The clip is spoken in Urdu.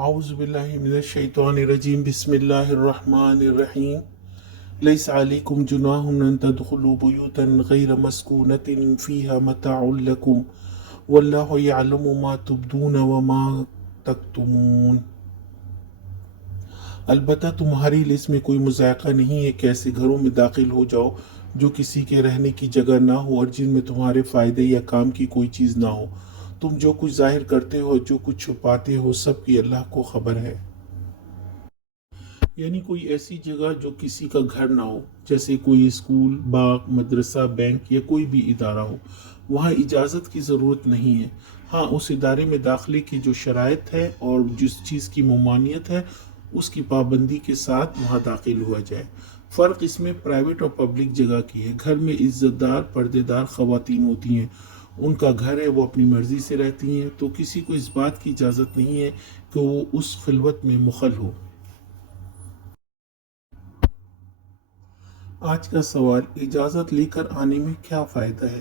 اعوذ باللہ من الشیطان الرجیم بسم اللہ الرحمن الرحیم لیس علیکم جناح ان تدخلوا بیوتا غیر مسکونۃ فیہا متاع لکم واللہ یعلم ما تبدون وما تکتمون۔ البتہ تمہاری لسٹ میں کوئی مذائقہ نہیں ہے کہ ایسے گھروں میں داخل ہو جاؤ جو کسی کے رہنے کی جگہ نہ ہو اور جن میں تمہارے فائدے یا کام کی کوئی چیز نہ ہو۔ تم جو کچھ ظاہر کرتے ہو جو کچھ چھپاتے ہو سب کی اللہ کو خبر ہے۔ یعنی کوئی ایسی جگہ جو کسی کا گھر نہ ہو، جیسے کوئی اسکول، باغ، مدرسہ، بینک یا کوئی بھی ادارہ ہو، وہاں اجازت کی ضرورت نہیں ہے۔ ہاں، اس ادارے میں داخلے کی جو شرائط ہے اور جس چیز کی ممانعت ہے اس کی پابندی کے ساتھ وہاں داخل ہوا جائے۔ فرق اس میں پرائیویٹ اور پبلک جگہ کی ہے۔ گھر میں عزت دار پردے دار خواتین ہوتی ہیں، ان کا گھر ہے، وہ اپنی مرضی سے رہتی ہیں، تو کسی کو اس بات کی اجازت نہیں ہے کہ وہ اس خلوت میں مخل ہو۔ آج کا سوال، اجازت لے کر آنے میں کیا فائدہ ہے؟